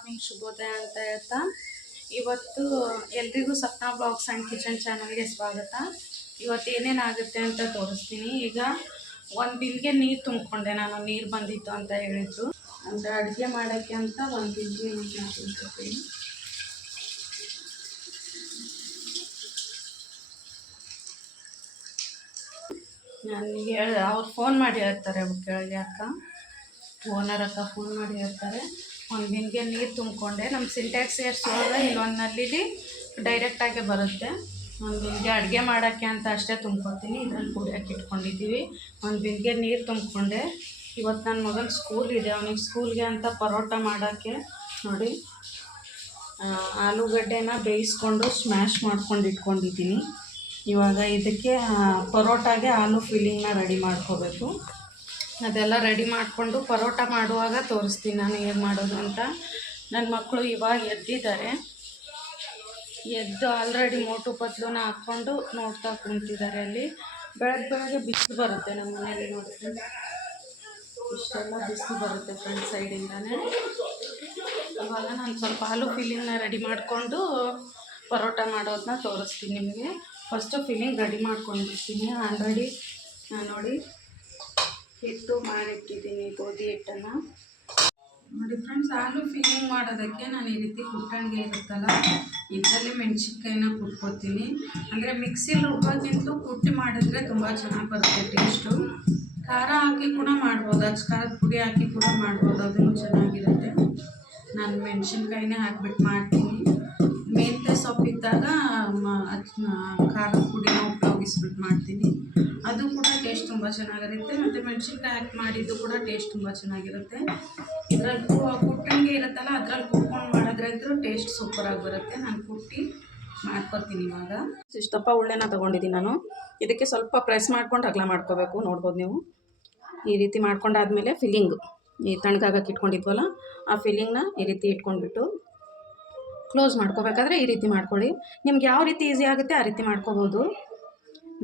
Morning ಶುಭೋದಯ ಅಂತ ಹೇಳ್ತಾ ಇವತ್ತು ಎಲ್ರಿಗೂ ಸಪ್ನಾ ಬ್ಲಾಗ್ಸ್ ಆ್ಯಂಡ್ ಕಿಚನ್ ಚಾನಲ್ಗೆ ಸ್ವಾಗತ. ಇವತ್ತು ಏನೇನಾಗುತ್ತೆ ಅಂತ ತೋರಿಸ್ತೀನಿ. ಈಗ ಒಂದು ಬಿಲ್ಗೆ ನೀರು ತುಂಬಿಕೊಂಡೆ, ನಾನು ನೀರು ಬಂದಿತ್ತು ಅಂತ ಹೇಳಿದ್ರು. ಅಂದರೆ ಅಡುಗೆ ಮಾಡೋಕ್ಕೆ ಅಂತ ಒಂದು ಬಿಲ್ಗೆ ನೀರನ್ನ ತುಂಬ್ಕೊತೀನಿ. ನನಗೆ ಅವ್ರು ಫೋನ್ ಮಾಡಿ ಹೇಳ್ತಾರೆ, ಕೆಳಗೆ ಅಕ್ಕ ಓನರ್ ಅಕ್ಕ ಫೋನ್ ಮಾಡಿ ಹೇಳ್ತಾರೆ. ಒಂದು ಬಿಲ್ಗೆ ನೀರು ತುಂಬಿಕೊಂಡೆ. ನಮ್ಮ ಸಿಂಟ್ಯಾಕ್ಸ್ ಸೇರಿಸುವಾಗ ಇಲ್ಲೊಂದು ನಲ್ಲಿಲಿ ಡೈರೆಕ್ಟಾಗೆ ಬರುತ್ತೆ. ಒಂದು ಬಿಲ್ಗೆ ಅಡುಗೆ ಮಾಡೋಕ್ಕೆ ಅಂತ ಅಷ್ಟೇ ತುಂಬ್ಕೊತೀನಿ, ಇದ್ರಲ್ಲಿ ಕುಡಿಯೋಕೆ ಇಟ್ಕೊಂಡಿದ್ದೀವಿ. ಒಂದು ಬಿಲ್ಗೆ ನೀರು ತುಂಬಿಕೊಂಡೆ. ಇವತ್ತು ನನ್ನ ಮಗನ ಸ್ಕೂಲ್ ಇದೆ, ಅವನಿಗೆ ಸ್ಕೂಲ್ಗೆ ಅಂತ ಪರೋಟ ಮಾಡೋಕ್ಕೆ ನೋಡಿ ಆಲೂಗಡ್ಡೆನ ಬೇಯಿಸ್ಕೊಂಡು ಸ್ಮ್ಯಾಶ್ ಮಾಡ್ಕೊಂಡು ಇಟ್ಕೊಂಡಿದ್ದೀನಿ. ಇವಾಗ ಇದಕ್ಕೆ ಪರೋಟಾಗೆ ಆಲೂ ಫಿಲ್ಲಿಂಗ್ನ ರೆಡಿ ಮಾಡ್ಕೋಬೇಕು. ಅದೆಲ್ಲ ರೆಡಿ ಮಾಡಿಕೊಂಡು ಪರೋಟ ಮಾಡುವಾಗ ತೋರಿಸ್ತೀನಿ ನಾನು ಹೇಗೆ ಮಾಡೋದು ಅಂತ. ನನ್ನ ಮಕ್ಕಳು ಇವಾಗ ಎದ್ದಿದ್ದಾರೆ, ಎದ್ದು ಆಲ್ರೆಡಿ ಮೋಟು ಪತ್ಲೂನ ಹಾಕ್ಕೊಂಡು ನೋಡ್ತಾ ಕುಂತಿದ್ದಾರೆ. ಅಲ್ಲಿ ಬೆಳಗ್ಗೆ ಬಿಸಿಲು ಬರುತ್ತೆ ನಮ್ಮ ಮನೇಲಿ, ನೋಡಿ ಇಷ್ಟೆಲ್ಲ ಬಿಸಿಲು ಬರುತ್ತೆ ಫ್ರಂಟ್ ಸೈಡಿಂದಾನೆ. ಇವಾಗ ನಾನು ಸ್ವಲ್ಪ ಆಲೂ ಫಿಲ್ಲಿಂಗ್ನ ರೆಡಿ ಮಾಡಿಕೊಂಡು ಪರೋಟ ಮಾಡೋದನ್ನ ತೋರಿಸ್ತೀನಿ ನಿಮಗೆ. ಫಸ್ಟು ಫಿಲ್ಲಿಂಗ್ ರೆಡಿ ಮಾಡ್ಕೊಂಡಿರ್ತೀನಿ. ಆಲ್ರೆಡಿ ನಾನು ನೋಡಿ ಹಿಟ್ಟು ಮಾಡಿಟ್ಟಿದ್ದೀನಿ, ಗೋಧಿ ಹಿಟ್ಟನ್ನು. ನೋಡಿ ಫ್ರೆಂಡ್ಸ್, ಆಲೂ ಫಿಲ್ಲಿಂಗ್ ಮಾಡೋದಕ್ಕೆ ನಾನು ಈ ರೀತಿ ಕುಟ್ಟಣಿಗೆ ಇರುತ್ತಲ್ಲ, ಇದರಲ್ಲಿ ಮೆಣಸಿನ್ಕಾಯಿನ ಕುಟ್ಕೋತೀನಿ. ಅಂದರೆ ಮಿಕ್ಸಿಲಿ ರುಬ್ಬೋಕ್ಕಿಂತ ಕುಟ್ಟಿ ಮಾಡಿದ್ರೆ ತುಂಬ ಚೆನ್ನಾಗಿ ಬರುತ್ತೆ ಟೇಸ್ಟು. ಖಾರ ಹಾಕಿ ಕೂಡ ಮಾಡ್ಬೋದು, ಖಾರದ ಪುಡಿ ಹಾಕಿ ಕೂಡ ಮಾಡ್ಬೋದು, ಅದನ್ನು ಚೆನ್ನಾಗಿರುತ್ತೆ. ನಾನು ಮೆಣಸಿನ್ಕಾಯಿನೇ ಹಾಕ್ಬಿಟ್ಟು ಮಾಡ್ತೀನಿ. ಮೆಂತ್ಯ ಸೊಪ್ಪಿದ್ದಾಗ ಖಾರದ ಪುಡಿನ ಉಪಯೋಗಿಸ್ಬಿಟ್ಟು ಮಾಡ್ತೀನಿ, ಅದು ಕೂಡ ಟೇಸ್ಟ್ ತುಂಬ ಚೆನ್ನಾಗಿರುತ್ತೆ. ಮತ್ತು ಮೆಣಸಿನ್ಕಾಯಿ ಹಾಕಿ ಮಾಡಿದ್ದು ಕೂಡ ಟೇಸ್ಟ್ ತುಂಬ ಚೆನ್ನಾಗಿರುತ್ತೆ. ಇದರಲ್ಲಿ ಕುಟ್ಟಣಿಗೆ ಇರುತ್ತಲ್ಲ, ಅದ್ರಲ್ಲಿ ಕುಟ್ಕೊಂಡು ಮಾಡಿದ್ರೆ ಅಂತೂ ಟೇಸ್ಟ್ ಸೂಪರಾಗಿ ಬರುತ್ತೆ. ನಾನು ಕುಟ್ಟಿ ಮಾಡ್ಕೊತೀನಿ. ಇವಾಗ ಇಷ್ಟಪ್ಪ ಉಳ್ಳೆನ ತೊಗೊಂಡಿದ್ದೀನಿ ನಾನು. ಇದಕ್ಕೆ ಸ್ವಲ್ಪ ಪ್ರೆಸ್ ಮಾಡ್ಕೊಂಡು ಅಗಲ ಮಾಡ್ಕೋಬೇಕು, ನೋಡ್ಬೋದು ನೀವು. ಈ ರೀತಿ ಮಾಡ್ಕೊಂಡಾದ್ಮೇಲೆ ಫಿಲ್ಲಿಂಗು ಈ ತಣ್ಣಗಾಗಕ್ಕೆ ಇಟ್ಕೊಂಡಿದ್ವಲ್ಲ, ಆ ಫಿಲ್ಲಿಂಗ್ನ ಈ ರೀತಿ ಇಟ್ಕೊಂಡ್ಬಿಟ್ಟು ಕ್ಲೋಸ್ ಮಾಡ್ಕೋಬೇಕಾದ್ರೆ ಈ ರೀತಿ ಮಾಡ್ಕೊಳ್ಳಿ. ನಿಮ್ಗೆ ಯಾವ ರೀತಿ ಈಸಿ ಆಗುತ್ತೆ ಆ ರೀತಿ ಮಾಡ್ಕೋಬೋದು.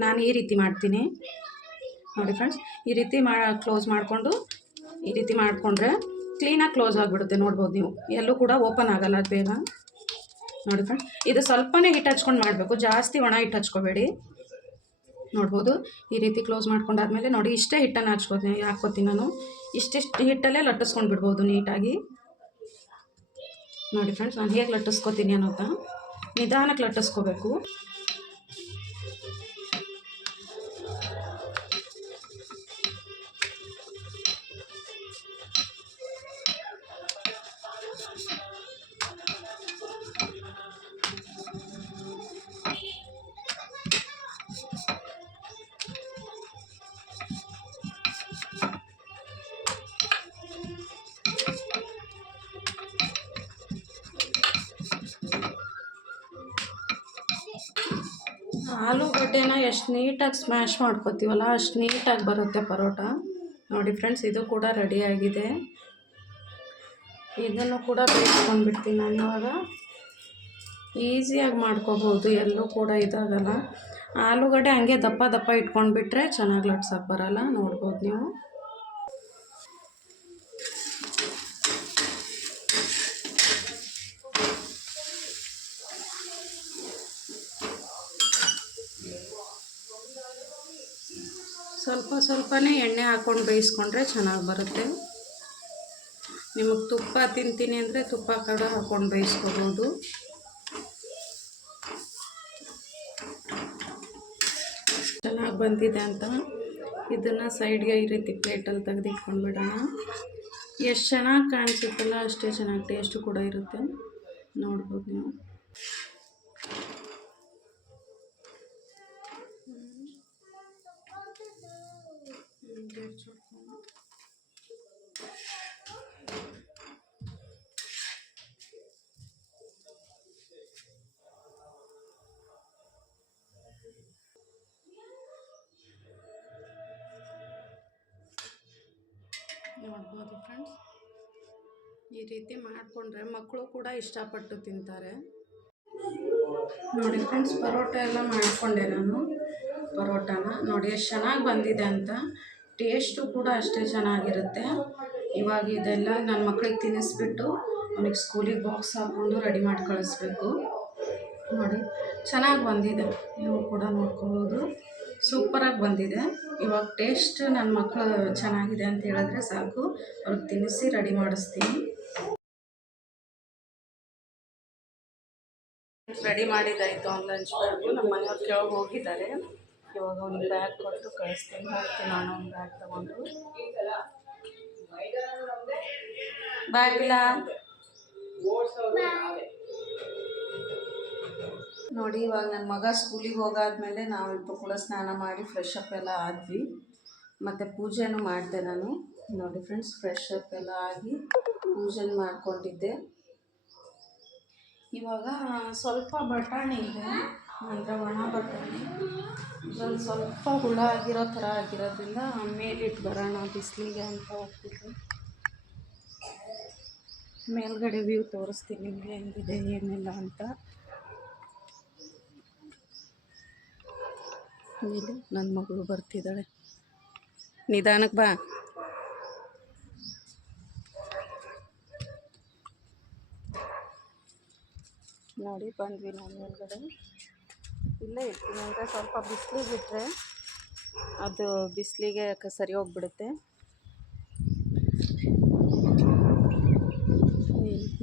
ನಾನು ಈ ರೀತಿ ಮಾಡ್ತೀನಿ ನೋಡಿ ಫ್ರೆಂಡ್ಸ್. ಈ ರೀತಿ ಕ್ಲೋಸ್ ಮಾಡಿಕೊಂಡು ಈ ರೀತಿ ಮಾಡಿಕೊಂಡ್ರೆ ಕ್ಲೀನಾಗಿ ಕ್ಲೋಸ್ ಆಗಿಬಿಡುತ್ತೆ, ನೋಡ್ಬೋದು ನೀವು. ಎಲ್ಲೂ ಕೂಡ ಓಪನ್ ಆಗೋಲ್ಲ ಅದು ಬೇಗ. ನೋಡಿ ಫ್ರೆಂಡ್ಸ್, ಇದು ಸ್ವಲ್ಪನೇ ಹಿಟ್ಟು ಹಚ್ಕೊಂಡು ಮಾಡಬೇಕು, ಜಾಸ್ತಿ ಒಣ ಹಿಟ್ಟು ಹಚ್ಕೋಬೇಡಿ. ನೋಡ್ಬೋದು ಈ ರೀತಿ ಕ್ಲೋಸ್ ಮಾಡ್ಕೊಂಡಾದ್ಮೇಲೆ ನೋಡಿ ಇಷ್ಟೇ ಹಿಟ್ಟನ್ನು ಹಾಕ್ಕೋತೀನಿ ನಾನು. ಇಷ್ಟಿಷ್ಟು ಹಿಟ್ಟಲ್ಲೇ ಲಟ್ಟಿಸ್ಕೊಂಡು ಬಿಡ್ಬೋದು ನೀಟಾಗಿ. ನೋಡಿ ಫ್ರೆಂಡ್ಸ್, ನಾನು ಹೇಗೆ ಲಟ್ಟಿಸ್ಕೋತೀನಿ ಅನ್ನೋದ, ನಿಧಾನಕ್ಕೆ ಲಟ್ಟಿಸ್ಕೋಬೇಕು. ಆಲೂಗಡ್ಡೆನ ಎಷ್ಟು ನೀಟಾಗಿ ಸ್ಮ್ಯಾಶ್ ಮಾಡ್ಕೊತೀವಲ್ಲ ಅಷ್ಟು ನೀಟಾಗಿ ಬರುತ್ತೆ ಪರೋಟ. ನೋಡಿ ಫ್ರೆಂಡ್ಸ್, ಇದು ಕೂಡ ರೆಡಿಯಾಗಿದೆ. ಇದನ್ನು ಕೂಡ ಬೇಯಿಸ್ಕೊಂಡ್ಬಿಡ್ತೀನಿ ನಾನು. ಇವಾಗ ಈಸಿಯಾಗಿ ಮಾಡ್ಕೋಬೋದು, ಎಲ್ಲೂ ಕೂಡ ಇದಾಗಲ್ಲ. ಆಲೂಗಡ್ಡೆ ಹಂಗೆ ದಪ್ಪ ದಪ್ಪ ಇಟ್ಕೊಂಡ್ಬಿಟ್ರೆ ಚೆನ್ನಾಗಿ ಲಟ್ಸೋಕ್ಕೆ ಬರಲ್ಲ, ನೋಡ್ಬೋದು ನೀವು. ಸ್ವಲ್ಪನೇ ಎಣ್ಣೆ ಹಾಕ್ಕೊಂಡು ಬೇಯಿಸ್ಕೊಂಡ್ರೆ ಚೆನ್ನಾಗಿ ಬರುತ್ತೆ. ನಿಮಗೆ ತುಪ್ಪ ತಿಂತೀನಿ ಅಂದರೆ ತುಪ್ಪ ಕೂಡ ಹಾಕ್ಕೊಂಡು ಬೇಯಿಸ್ಕೋಬೋದು. ಚೆನ್ನಾಗಿ ಬಂದಿದೆ ಅಂತ ಇದನ್ನು ಸೈಡ್ಗೆ ಈ ರೀತಿ ಪ್ಲೇಟಲ್ಲಿ ತೆಗೆದಿಟ್ಕೊಂಡ್ಬಿಡೋಣ. ಎಷ್ಟು ಚೆನ್ನಾಗಿ ಕಾಣಿಸುತ್ತಲ್ಲ ಅಷ್ಟೇ ಚೆನ್ನಾಗಿ ಟೇಸ್ಟು ಕೂಡ ಇರುತ್ತೆ, ನೋಡ್ಬೋದು ನೀವು. ನೋಡ್ಬೋದು ಫ್ರೆಂಡ್ಸ್, ಈ ರೀತಿ ಮಾಡಿಕೊಂಡ್ರೆ ಮಕ್ಕಳು ಕೂಡ ಇಷ್ಟಪಟ್ಟು ತಿಂತಾರೆ. ನೋಡಿ ಫ್ರೆಂಡ್ಸ್, ಪರೋಟ ಎಲ್ಲ ಮಾಡಿಕೊಂಡೆ ನಾನು. ಪರೋಟನ ನೋಡಿ ಎಷ್ಟು ಚೆನ್ನಾಗಿ ಬಂದಿದೆ ಅಂತ. ಟೇಸ್ಟು ಕೂಡ ಅಷ್ಟೇ ಚೆನ್ನಾಗಿರುತ್ತೆ. ಇವಾಗ ಇದೆಲ್ಲ ನನ್ನ ಮಕ್ಳಿಗೆ ತಿನ್ನಿಸ್ಬಿಟ್ಟು ಅವನಿಗೆ ಸ್ಕೂಲಿಗೆ ಬಾಕ್ಸ್ ಹಾಕ್ಕೊಂಡು ರೆಡಿ ಮಾಡಿ ಕಳಿಸ್ಬೇಕು. ನೋಡಿ ಚೆನ್ನಾಗಿ ಬಂದಿದೆ, ನೀವು ಕೂಡ ನೋಡ್ಕೋಬೋದು. ಸೂಪರಾಗಿ ಬಂದಿದೆ. ಇವಾಗ ಟೇಸ್ಟ್ ನನ್ನ ಮಕ್ಕಳು ಚೆನ್ನಾಗಿದೆ ಅಂತ ಹೇಳಿದ್ರೆ ಸಾಕು, ಅವ್ರಿಗೆ ತಿನ್ನಿಸಿ ರೆಡಿ ಮಾಡಿಸ್ತೀನಿ. ರೆಡಿ ಮಾಡಿದ್ದಾಯಿತು ಅವ್ನು ಲಂಚ್ ಬ್ಯಾಗು. ನಮ್ಮ ಮನೆಯವ್ರು ಕೆಳಗೆ ಹೋಗಿದ್ದಾರೆ. ಇವಾಗ ಅವ್ನಿಗೆ ಬ್ಯಾಗ್ ಕೊಟ್ಟು ಕಳಿಸ್ತೀನಿ. ಹೋಗ್ತೀನಿ ನಾನು ಒಂದು ಬ್ಯಾಗ್ ತೊಗೊಂಡು. ಬಾಯ್ ಪಿಲಾ. ನೋಡಿ ಇವಾಗ ನನ್ನ ಮಗ ಸ್ಕೂಲಿಗೆ ಹೋಗಾದ್ಮೇಲೆ ನಾವಿಬ್ಬರು ಕೂಡ ಸ್ನಾನ ಮಾಡಿ ಫ್ರೆಶ್ ಅಪ್ ಎಲ್ಲ ಆದ್ವಿ. ಮತ್ತು ಪೂಜೆನೂ ಮಾಡಿದೆ ನಾನು. ನೋಡಿ ಫ್ರೆಂಡ್ಸ್, ಫ್ರೆಶ್ ಅಪ್ ಎಲ್ಲ ಆಗಿ ಪೂಜೆನ ಮಾಡ್ಕೊಂಡಿದ್ದೆ. ಇವಾಗ ಸ್ವಲ್ಪ ಬಟಾಣಿ ಇದೆ, ಅಂದರೆ ಒಣ ಬಟಾಣಿ. ಇದ್ರಲ್ಲಿ ಸ್ವಲ್ಪ ಹುಳ ಆಗಿರೋ ಥರ ಆಗಿರೋದ್ರಿಂದ ಮೇಲಿಟ್ಟು ಬರೋಣ ಬಿಸಿಲಿಗೆ ಅಂತ ಹೋಗ್ತಿದ್ದೆ. ಮೇಲ್ಗಡೆ ವ್ಯೂ ತೋರಿಸ್ತೀನಿ ನಿಮಗೆ ಹೆಂಗಿದೆ ಏನಿಲ್ಲ ಅಂತ. ಇಲ್ಲಿ ನನ್ನ ಮಗಳು ಬರ್ತಿದ್ದಾಳೆ, ನಿಧಾನಕ್ಕೆ ಬಾ. ನೋಡಿ ಬಂದ್ವಿ ನಾನು ಮೇಲ್ಗಡೆ. ಇಲ್ಲೇ ಇರ್ತೀನಿ, ಅಂದರೆ ಸ್ವಲ್ಪ ಬಿಸಿಲಿಗೆ ಬಿಟ್ಟರೆ ಅದು ಬಿಸಿಲಿಗೆ ಸರಿ ಹೋಗ್ಬಿಡುತ್ತೆ.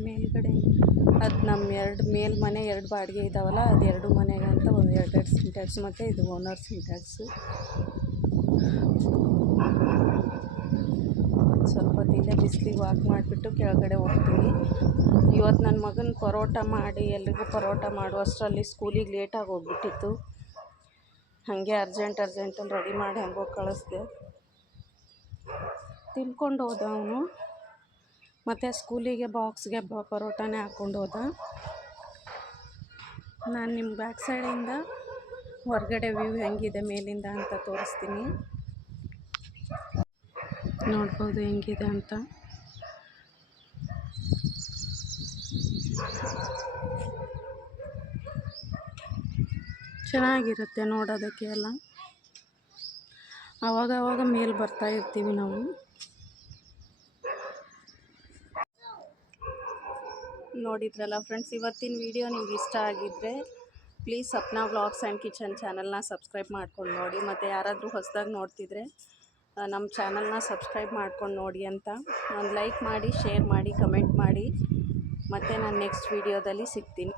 ಮೇಲ್ಗಡೆ ಅದು ನಮ್ಮ ಎರಡು ಮನೆ 2 ಬಾಡಿಗೆ ಇದ್ದಾವಲ್ಲ, ಅದು 2 ಮನೆಗೆ ಅಂತ ಒಂದು 2 ಸಿಂಟ್ಯಾಕ್ಸ್, ಮತ್ತು ಇದು ಓನರ್ ಸಿಂಟ್ಯಾಕ್ಸು. ಸ್ವಲ್ಪ ದಿನ ಬಿಸಿಲಿಗೆ ವಾಕ್ ಮಾಡಿಬಿಟ್ಟು ಕೆಳಗಡೆ ಹೋಗ್ತೀವಿ. ಇವತ್ತು ನನ್ನ ಮಗನ ಪರೋಟ ಮಾಡಿ ಎಲ್ರಿಗೂ ಪರೋಟ ಮಾಡುವಷ್ಟರಲ್ಲಿ ಸ್ಕೂಲಿಗೆ ಲೇಟಾಗಿ ಹೋಗ್ಬಿಟ್ಟಿತ್ತು. ಹಾಗೆ ಅರ್ಜೆಂಟಲ್ಲಿ ರೆಡಿ ಮಾಡಿ ಹಂಗೋಗಿ ಕಳಿಸ್ದೆ. ತಿನ್ಕೊಂಡು ಹೋದ ಅವನು, ಮತ್ತು ಸ್ಕೂಲಿಗೆ ಬಾಕ್ಸ್ಗೆ ಪರೋಟಾನೇ ಹಾಕ್ಕೊಂಡು ಹೋದ. ನಾನು ನಿಮ್ಮ ಬ್ಯಾಕ್ ಸೈಡಿಂದ ಹೊರಗಡೆ ವ್ಯೂ ಹೆಂಗಿದೆ ಮೇಲಿಂದ ಅಂತ ತೋರಿಸ್ತೀನಿ, ನೋಡ್ಬೋದು ಹೆಂಗಿದೆ ಅಂತ. ಚೆನ್ನಾಗಿರುತ್ತೆ ನೋಡೋದಕ್ಕೆ ಎಲ್ಲ. ಆವಾಗ ಮೇಲೆ ಬರ್ತಾ ಇರ್ತೀವಿ ನಾವು. ನೋಡಿದ್ರಲ್ಲ ಫ್ರೆಂಡ್ಸ್, ಇವತ್ತಿನ ವಿಡಿಯೋ ನಿಮ್ಗೆ ಇಷ್ಟ ಆಗಿದ್ದರೆ please Sapna vlogs and kitchen ಚಾನಲ್ನ ಸಬ್ಸ್ಕ್ರೈಬ್ ಮಾಡ್ಕೊಂಡು ನೋಡಿ. ಮತ್ತು ಯಾರಾದರೂ ಹೊಸದಾಗಿ ನೋಡ್ತಿದ್ರೆ ನಮ್ಮ ಚಾನಲ್ನ ಸಬ್ಸ್ಕ್ರೈಬ್ ಮಾಡ್ಕೊಂಡು ನೋಡಿ ಅಂತ ಒಂದು ಲೈಕ್ ಮಾಡಿ, ಶೇರ್ ಮಾಡಿ, ಕಮೆಂಟ್ ಮಾಡಿ. ಮತ್ತು ನಾನು ನೆಕ್ಸ್ಟ್ ವಿಡಿಯೋದಲ್ಲಿ ಸಿಗ್ತೀನಿ.